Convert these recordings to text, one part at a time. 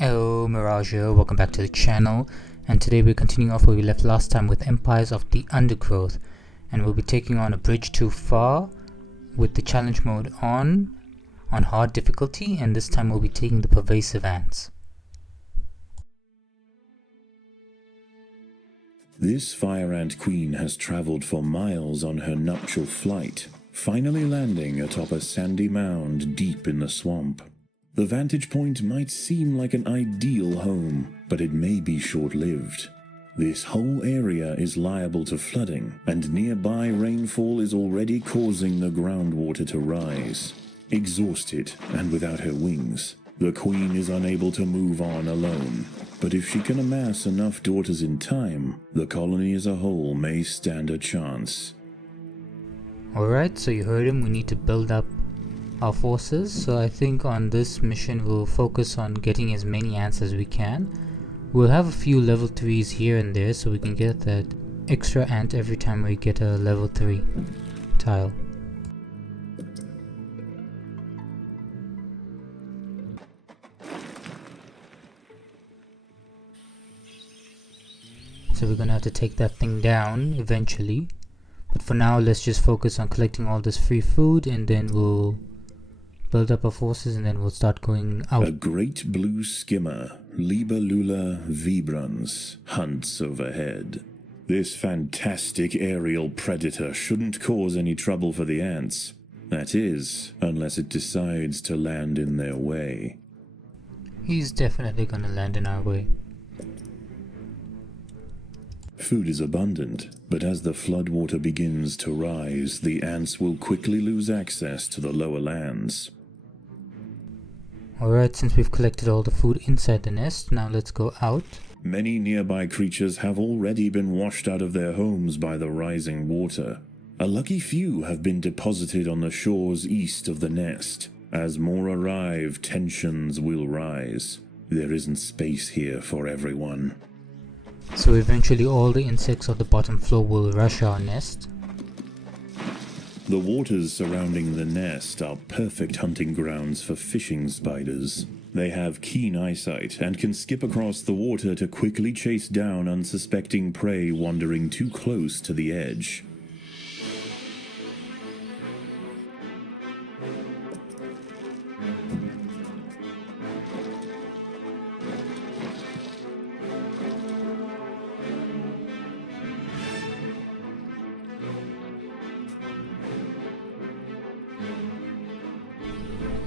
Hello Mirage here, welcome back to the channel, and today we're continuing off where we left last time with Empires of the Undergrowth, and we'll be taking on a bridge too far with the challenge mode on hard difficulty, and this time we'll be taking the pervasive ants. This fire ant queen has traveled for miles on her nuptial flight, finally landing atop a sandy mound deep in the swamp. The vantage point might seem like an ideal home, but it may be short-lived. This whole area is liable to flooding, and nearby rainfall is already causing the groundwater to rise. Exhausted and without her wings, the queen is unable to move on alone. But if she can amass enough daughters in time, the colony as a whole may stand a chance. Alright, so you heard him, we need to build up our forces, so I think on this mission we'll focus on getting as many ants as we can. We'll have a few level 3s here and there so we can get that extra ant every time we get a level 3 tile. So we're gonna have to take that thing down eventually, but for now let's just focus on collecting all this free food, and then we'll build up our forces, and then we'll start going out. A great blue skimmer, Libellula vibrans, hunts overhead. This fantastic aerial predator shouldn't cause any trouble for the ants. That is, unless it decides to land in their way. He's definitely gonna land in our way. Food is abundant, but as the floodwater begins to rise, the ants will quickly lose access to the lower lands. Alright, since we've collected all the food inside the nest, now let's go out. Many nearby creatures have already been washed out of their homes by the rising water. A lucky few have been deposited on the shores east of the nest. As more arrive, tensions will rise. There isn't space here for everyone. So eventually all the insects on the bottom floor will rush our nest. The waters surrounding the nest are perfect hunting grounds for fishing spiders. They have keen eyesight and can skip across the water to quickly chase down unsuspecting prey wandering too close to the edge.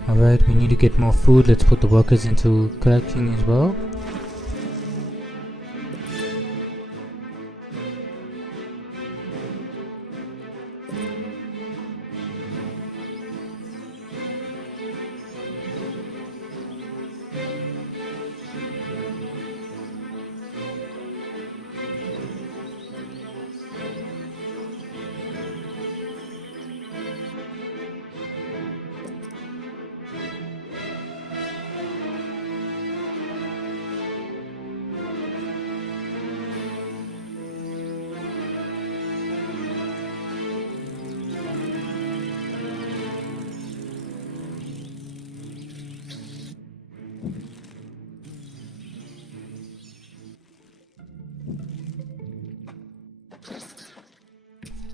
Alright, we need to get more food. Let's put the workers into collecting as well.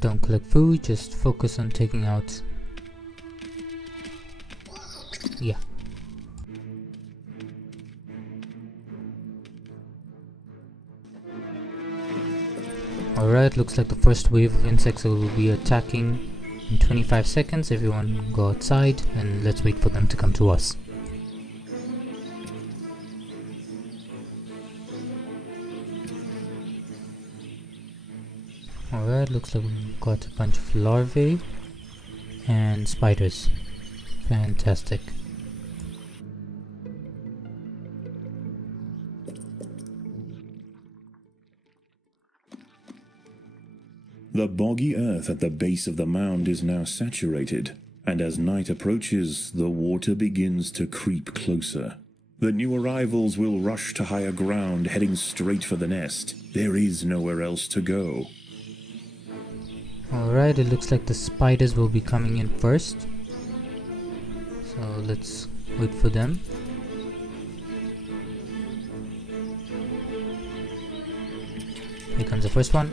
Don't collect food, just focus on taking out. Yeah. Alright, looks like the first wave of insects will be attacking in 25 seconds. Everyone go outside and let's wait for them to come to us. Alright, looks like we've got a bunch of larvae and spiders. Fantastic. The boggy earth at the base of the mound is now saturated, and as night approaches, the water begins to creep closer. The new arrivals will rush to higher ground, heading straight for the nest. There is nowhere else to go. Alright, it looks like the spiders will be coming in first. So let's wait for them. Here comes the first one.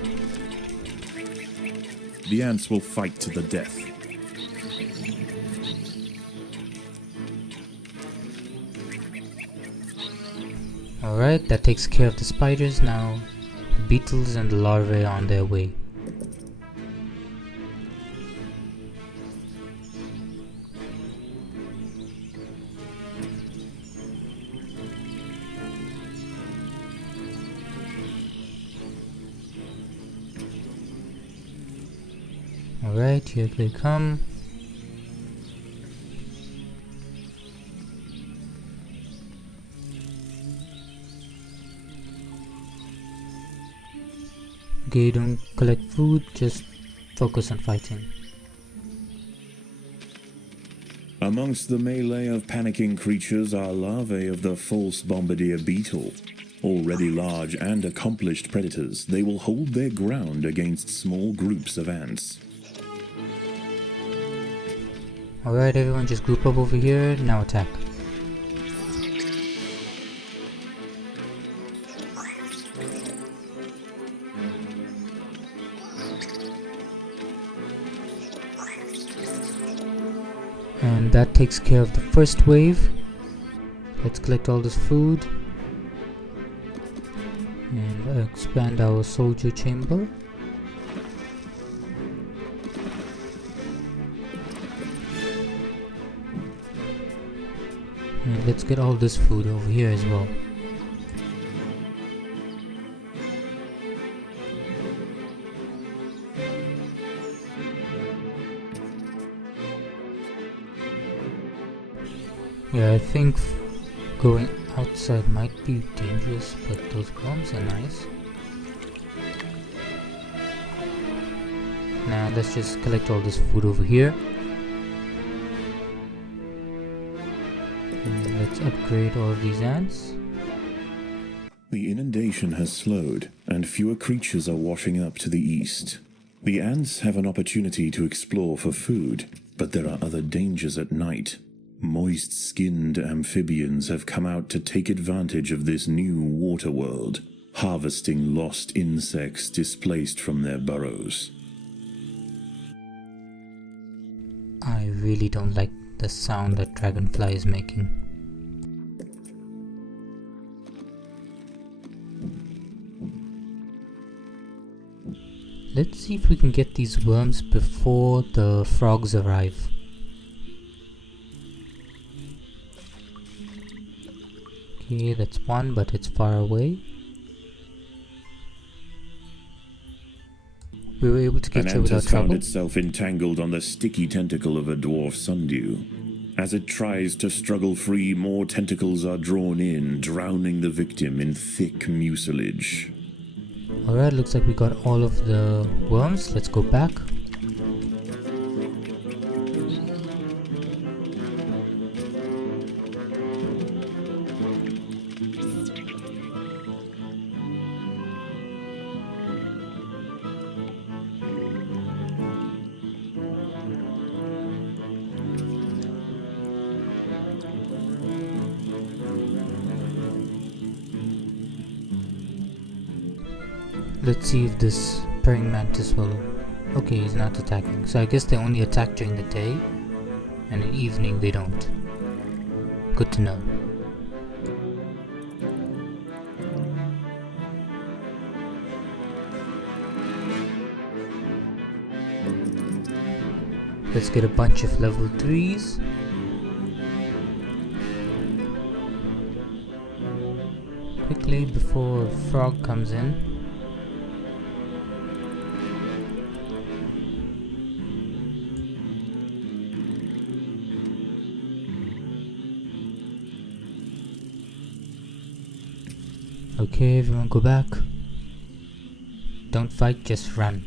The ants will fight to the death. Alright, that takes care of the spiders. Now the beetles and the larvae are on their way. Alright, here they come. Okay, don't collect food, just focus on fighting. Amongst the melee of panicking creatures are larvae of the false bombardier beetle. Already large and accomplished predators, they will hold their ground against small groups of ants. Alright, everyone just group up over here, now attack. And that takes care of the first wave. Let's collect all this food and expand our soldier chamber. And let's get all this food over here as well. Yeah, I think going outside might be dangerous, but those bombs are nice. Now let's just collect all this food over here. And let's upgrade all of these ants. The inundation has slowed, and fewer creatures are washing up to the east. The ants have an opportunity to explore for food, but there are other dangers at night. Moist-skinned amphibians have come out to take advantage of this new water world, harvesting lost insects displaced from their burrows. I really don't like the sound that Dragonfly is making. Let's see if we can get these worms before the frogs arrive. Okay, that's one, but it's far away. We were able to An catch it ant without has found trouble. itself entangled on the sticky tentacle of a dwarf sundew. As it tries to struggle free, more tentacles are drawn in, drowning the victim in thick mucilage. Alright, looks like we got all of the worms. Let's go back. Let's see if this praying mantis will... Okay, he's not attacking. So I guess they only attack during the day, and in the evening they don't. Good to know. Let's get a bunch of level 3s. Quickly before a frog comes in. Okay, everyone go back. Don't fight, just run.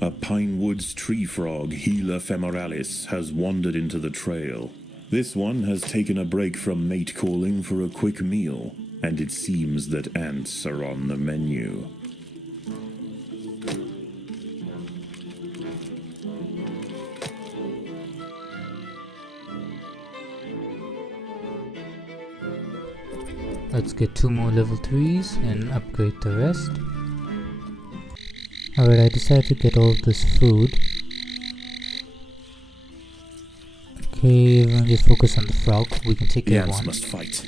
A Pinewoods tree frog, Gila femoralis, has wandered into the trail. This one has taken a break from mate calling for a quick meal, and it seems that ants are on the menu. Let's get 2 more level 3s and upgrade the rest. Alright, I decided to get all this food. Okay, everyone just focus on the frog. We can take care of The one. ants must fight.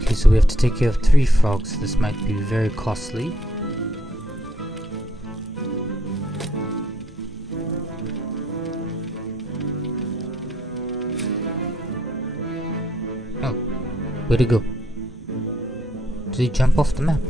Okay, so we have to take care of 3 frogs. This might be very costly. Oh, where'd he go? Did he jump off the map?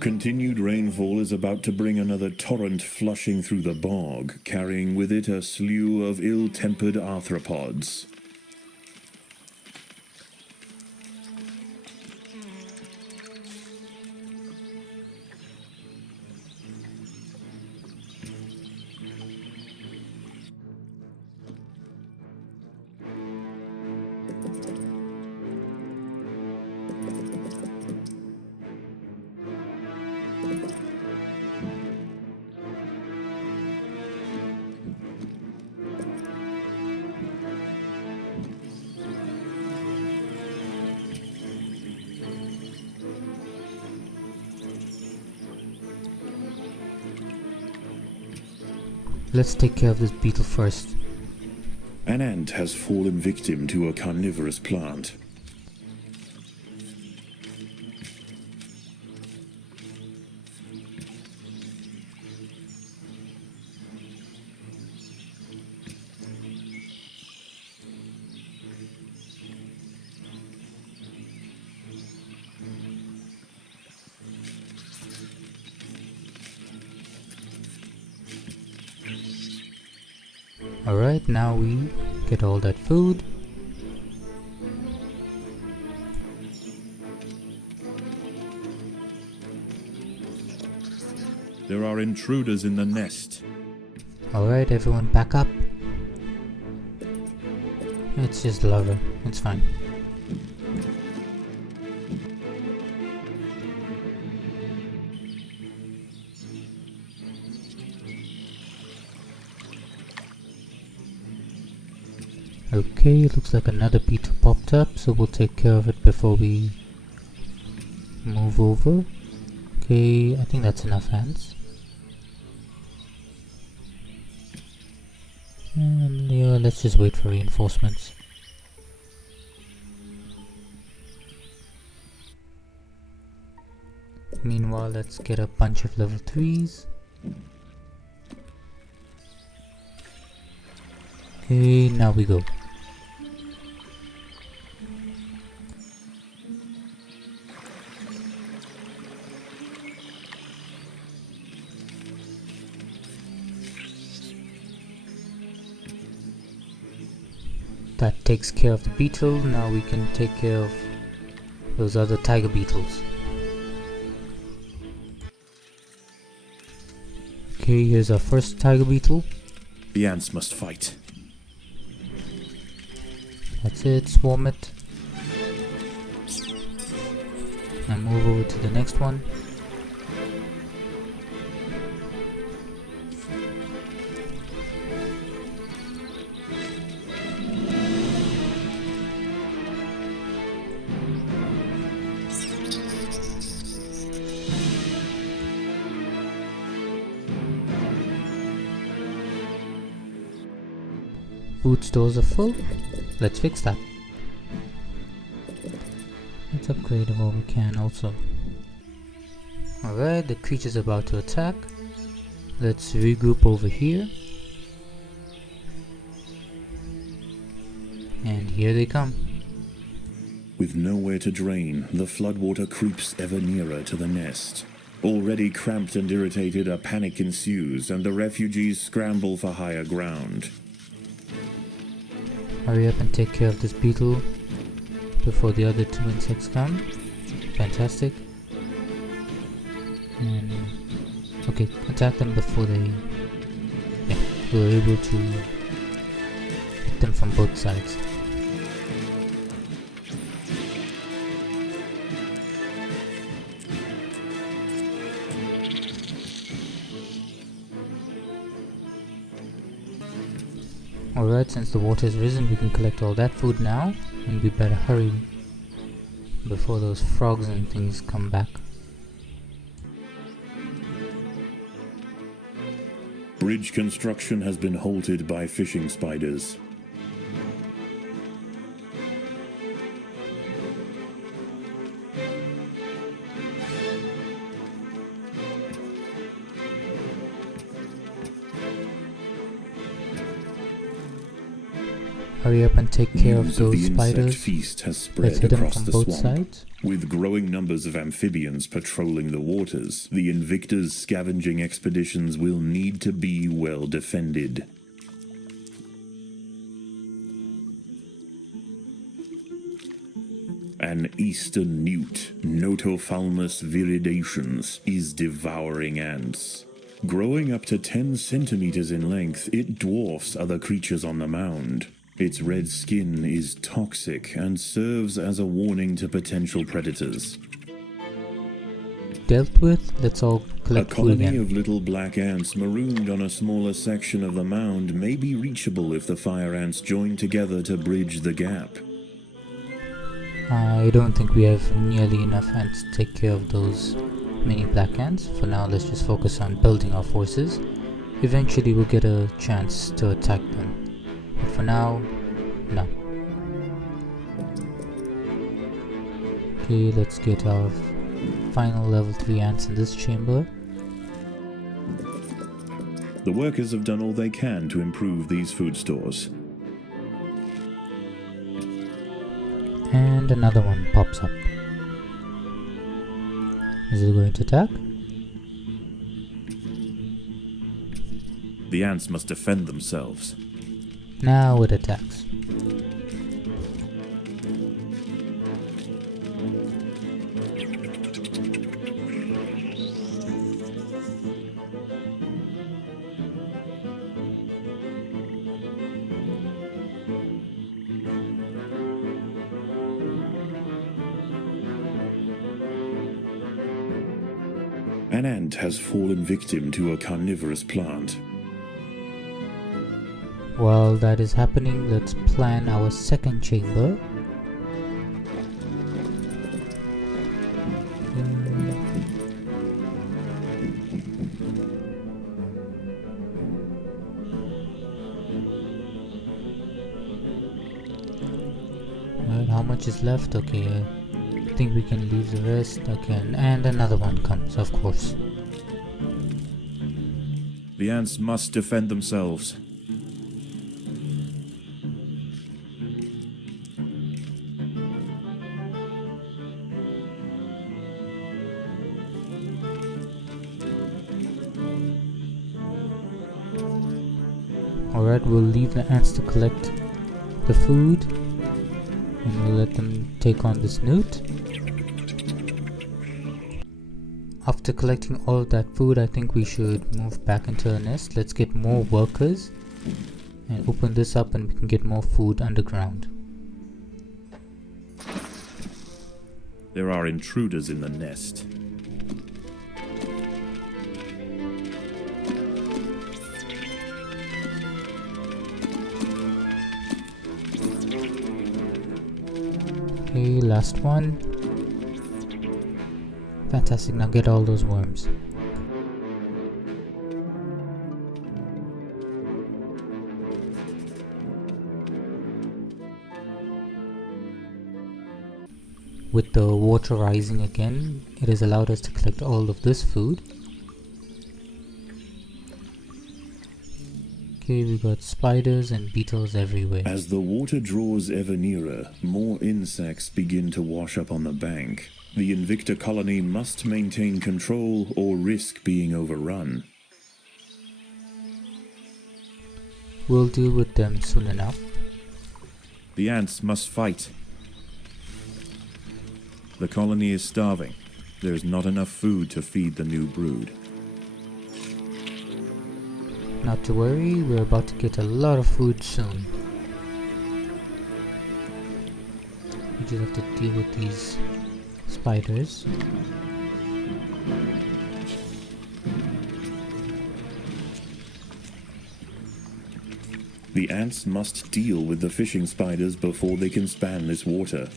Continued rainfall is about to bring another torrent flushing through the bog, carrying with it a slew of ill-tempered arthropods. Let's take care of this beetle first. An ant has fallen victim to a carnivorous plant. Alright, now we get all that food. There are intruders in the nest. Alright, everyone back up. It's just larva, it's fine. Okay, it looks like another beetle popped up, so we'll take care of it before we move over. Okay, I think that's enough ants. And yeah, let's just wait for reinforcements. Meanwhile, let's get a bunch of level 3s. Okay, now we go. That takes care of the beetle. Now we can take care of those other tiger beetles. Okay, here's our first tiger beetle. The ants must fight. That's it, swarm it. And move over to the next one. Food stores are full. Let's fix that. Let's upgrade what we can also. Alright, the creature's about to attack. Let's regroup over here. And here they come. With nowhere to drain, the floodwater creeps ever nearer to the nest. Already cramped and irritated, a panic ensues, and the refugees scramble for higher ground. Hurry up and take care of this beetle before the other two insects come. Fantastic. And okay, attack them before they... Yeah, we were able to hit them from both sides. Alright, since the water has risen, we can collect all that food now, and we better hurry before those frogs and things come back. Bridge construction has been halted by fishing spiders. Hurry up and take care of News those the insect spiders. feast has Let's spread hit them across from the both swamp. sides. With growing numbers of amphibians patrolling the waters, the Invicta's scavenging expeditions will need to be well defended. An eastern newt, Notophalmus viridations, is devouring ants. Growing up to 10 centimeters in length, it dwarfs other creatures on the mound. Its red skin is toxic and serves as a warning to potential predators. Dealt with, let's all A collect food colony again. of little black ants marooned on a smaller section of the mound may be reachable if the fire ants join together to bridge the gap. I don't think we have nearly enough ants to take care of those many black ants. For now, let's just focus on building our forces. Eventually we'll get a chance to attack them. But for now, no. Okay, let's get our final level 3 ants in this chamber. The workers have done all they can to improve these food stores. And another one pops up. Is it going to attack? The ants must defend themselves. Now it attacks. An ant has fallen victim to a carnivorous plant. While that is happening, let's plan our second chamber. Right, how much is left? Okay, I think we can leave the rest. Okay, and another one comes, of course. The ants must defend themselves. Alright, we'll leave the ants to collect the food, and we'll let them take on this newt. After collecting all of that food, I think we should move back into the nest. Let's get more workers and open this up, and we can get more food underground. There are intruders in the nest. Okay, last one. Fantastic, now get all those worms. With the water rising again, it has allowed us to collect all of this food. Okay, we got spiders and beetles everywhere. As the water draws ever nearer, more insects begin to wash up on the bank. The Invicta colony must maintain control or risk being overrun. We'll deal with them soon enough. The ants must fight. The colony is starving. There's not enough food to feed the new brood. Not to worry, we're about to get a lot of food soon. We just have to deal with these spiders. The ants must deal with the fishing spiders before they can span this water.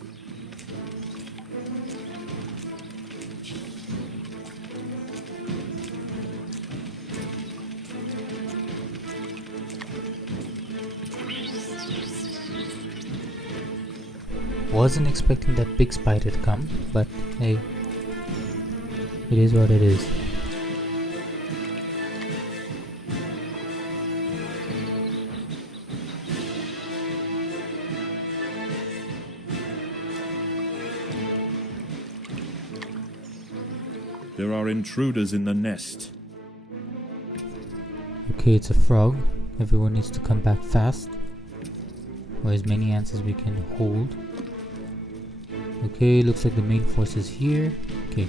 Wasn't expecting that big spider to come, but hey, it is what it is. There are intruders in the nest. Okay, it's a frog. Everyone needs to come back fast, or as many ants as we can hold. Okay, looks like the main force is here. Okay.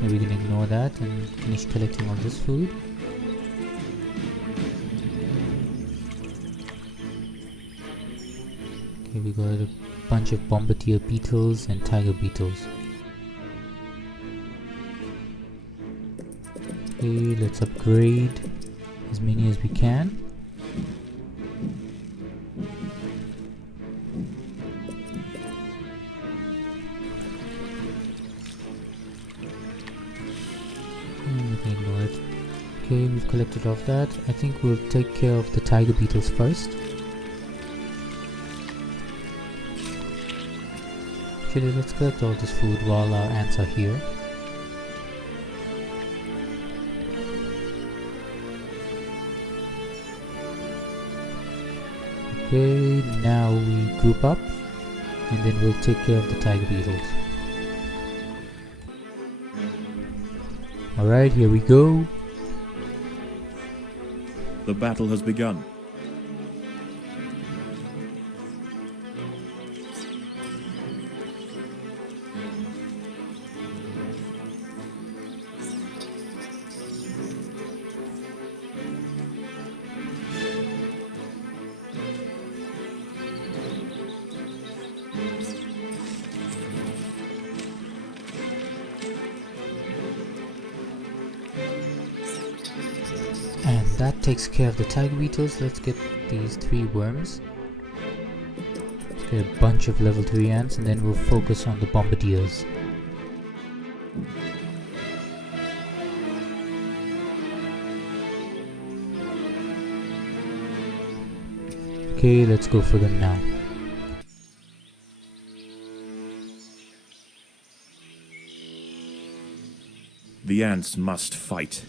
Maybe we can ignore that and finish collecting all this food. Okay, we got a bunch of bombardier beetles and tiger beetles. Okay, let's upgrade as many as we can. We can ignore it. Okay, we've collected off that. I think we'll take care of the tiger beetles first. Actually, let's collect all this food while our ants are here. Okay, now we group up and then we'll take care of the tiger beetles. Alright, here we go. The battle has begun. And that takes care of the tiger beetles. Let's get these 3 worms. Let's get a bunch of level 3 ants and then we'll focus on the bombardiers. Okay, let's go for them now. The ants must fight.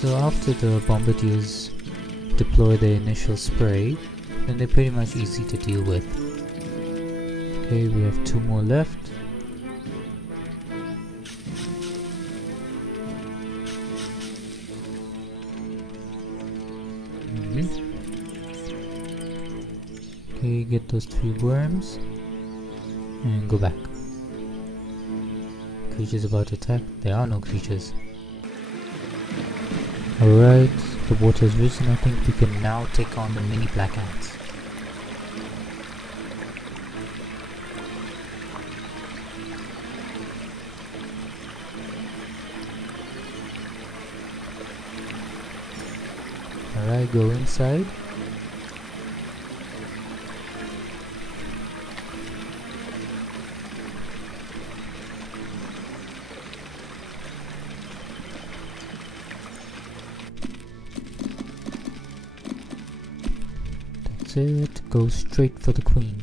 So after the bombardiers deploy their initial spray, then they're pretty much easy to deal with. Okay, we have 2 more left. Okay, get those 3 worms and go back. Creatures about to attack. There are no creatures. Alright, the water has risen. I think we can now take on the mini black ants. Alright, go inside. That's it. Go straight for the queen.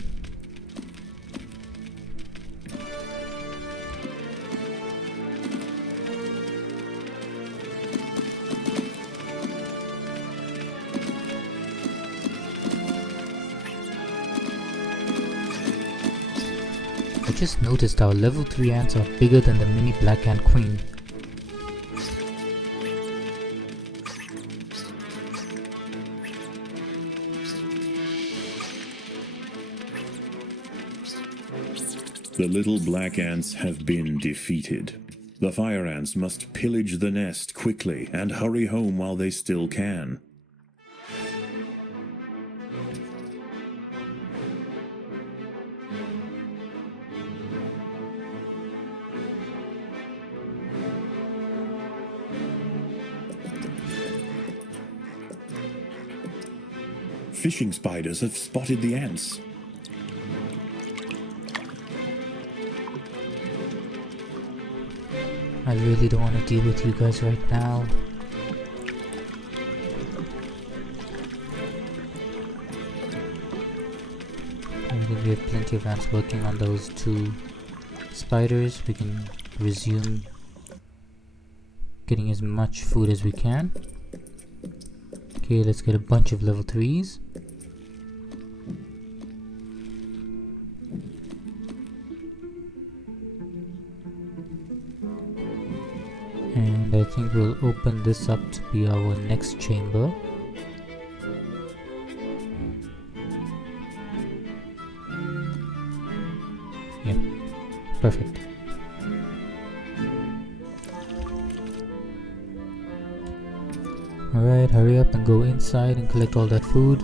I just noticed our level 3 ants are bigger than the mini black ant queen. The little black ants have been defeated. The fire ants must pillage the nest quickly and hurry home while they still can. Fishing spiders have spotted the ants. I really don't want to deal with you guys right now. I think we have plenty of ants working on those 2 spiders. We can resume getting as much food as we can. Okay, let's get a bunch of level 3s. And I think we'll open this up to be our next chamber. Yeah, perfect. Alright, hurry up and go inside and collect all that food.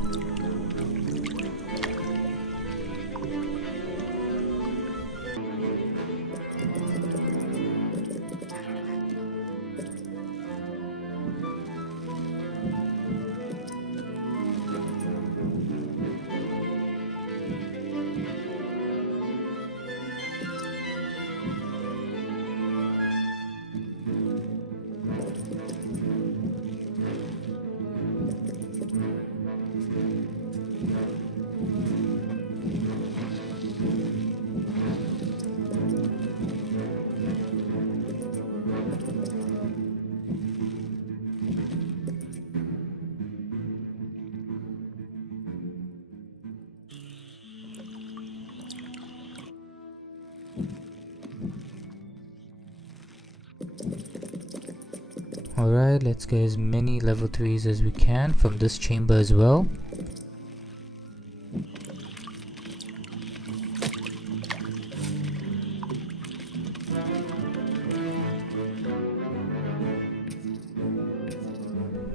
Alright, let's get as many level 3s as we can from this chamber as well.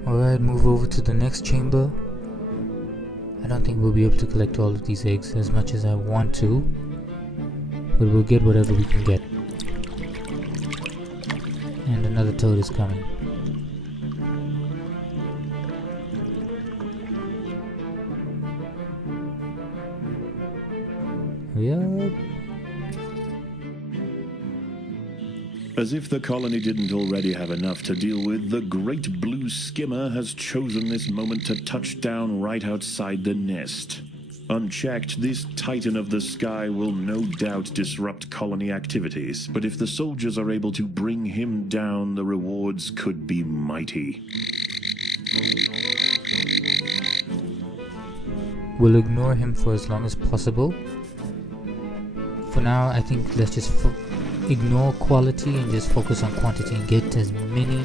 Alright, move over to the next chamber. I don't think we'll be able to collect all of these eggs as much as I want to, but we'll get whatever we can get. And another toad is coming. Hurry up. As if the colony didn't already have enough to deal with, the Great Blue Skimmer has chosen this moment to touch down right outside the nest. Unchecked, this titan of the sky will no doubt disrupt colony activities, but if the soldiers are able to bring him down, the rewards could be mighty. We'll ignore him for as long as possible. For now, I think let's just ignore quality and just focus on quantity and get as many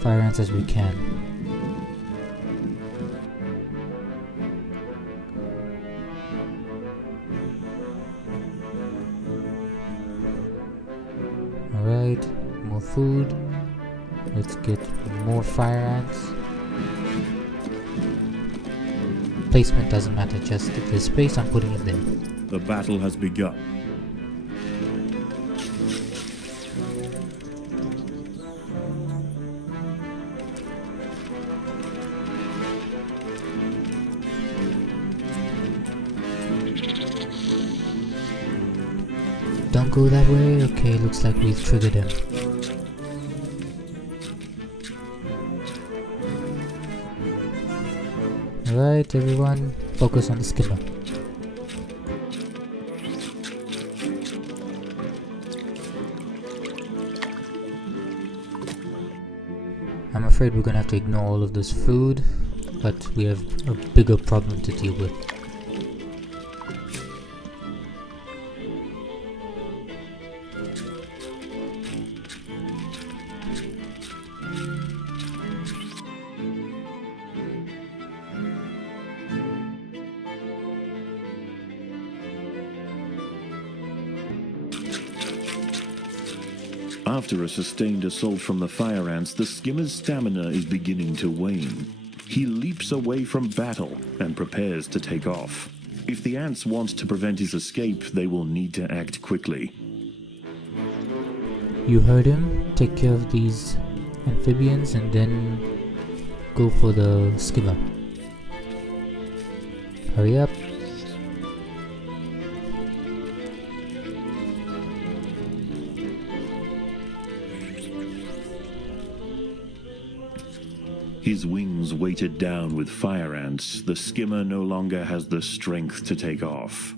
fire ants as we can. Alright, more food. Let's get more fire ants. Placement doesn't matter, just if there's space, I'm putting it there. The battle has begun. Don't go that way. Okay, looks like we've triggered him. Alright, everyone, focus on the skimmer. I'm afraid we're gonna have to ignore all of this food, but we have a bigger problem to deal with. After a sustained assault from the fire ants, the skimmer's stamina is beginning to wane. He leaps away from battle and prepares to take off. If the ants want to prevent his escape, they will need to act quickly. You heard him. Take care of these amphibians and then go for the skimmer. Hurry up. His wings weighted down with fire ants, the skimmer no longer has the strength to take off.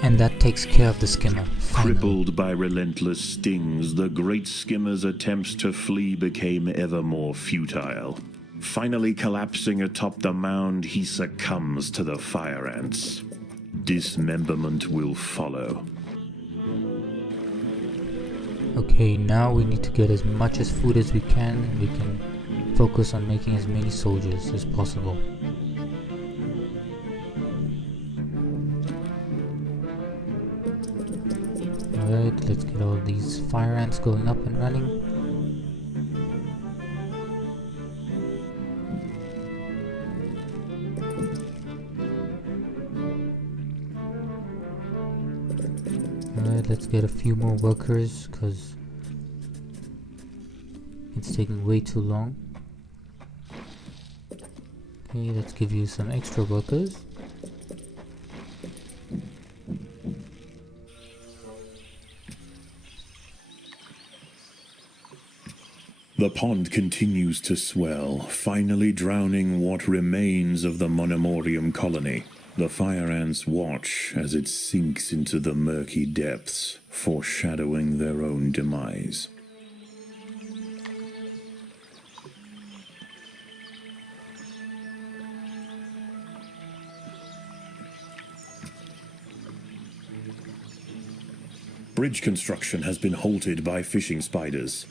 And that takes care of the skimmer. Finally. Crippled by relentless stings, the great skimmer's attempts to flee became ever more futile. Finally collapsing atop the mound, he succumbs to the fire ants. Dismemberment will follow. Okay, now we need to get as much as food as we can. We can focus on making as many soldiers as possible. Alright, let's get all these fire ants going up and running. Alright, let's get a few more workers because it's taking way too long. Okay, let's give you some extra workers. The pond continues to swell, finally drowning what remains of the Monomorium colony. The fire ants watch as it sinks into the murky depths, foreshadowing their own demise. Bridge construction has been halted by fishing spiders.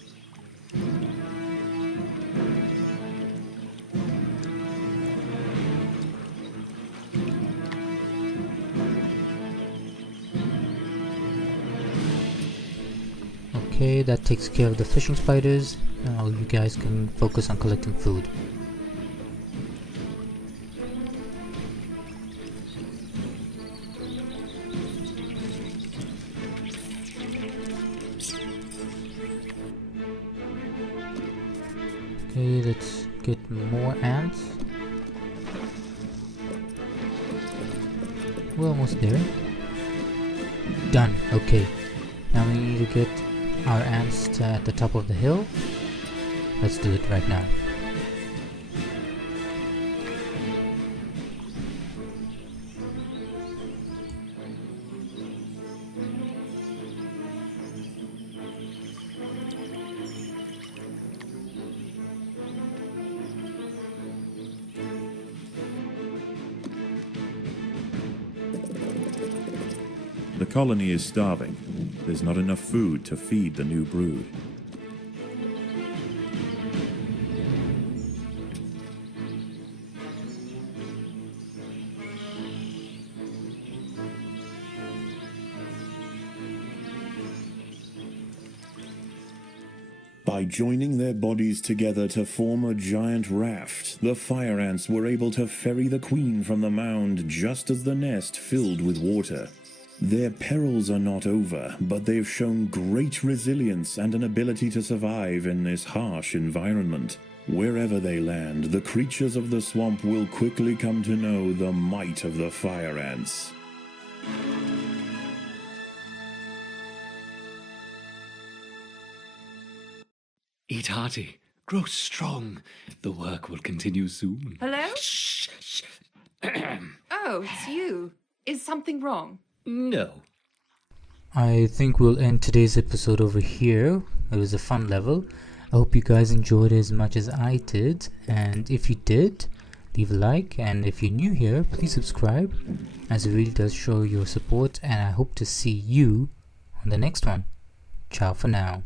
Okay, that takes care of the fishing spiders. Now you guys can focus on collecting food. Okay, let's get more ants. We're almost there. Done. Okay. Now we need to get our ants at the top of the hill. Let's do it right now. The colony is starving. There's not enough food to feed the new brood. By joining their bodies together to form a giant raft, the fire ants were able to ferry the queen from the mound just as the nest filled with water. Their perils are not over, but they've shown great resilience and an ability to survive in this harsh environment. Wherever they land, the creatures of the swamp will quickly come to know the might of the fire ants. Eat hearty, grow strong. The work will continue soon. Hello? Shh, shh. Oh, it's you. Is something wrong? No. I think we'll end today's episode over here. It was a fun level. I hope you guys enjoyed it as much as I did, and if you did, leave a like, and if you're new here, please subscribe, as it really does show your support, and I hope to see you on the next one. Ciao for now.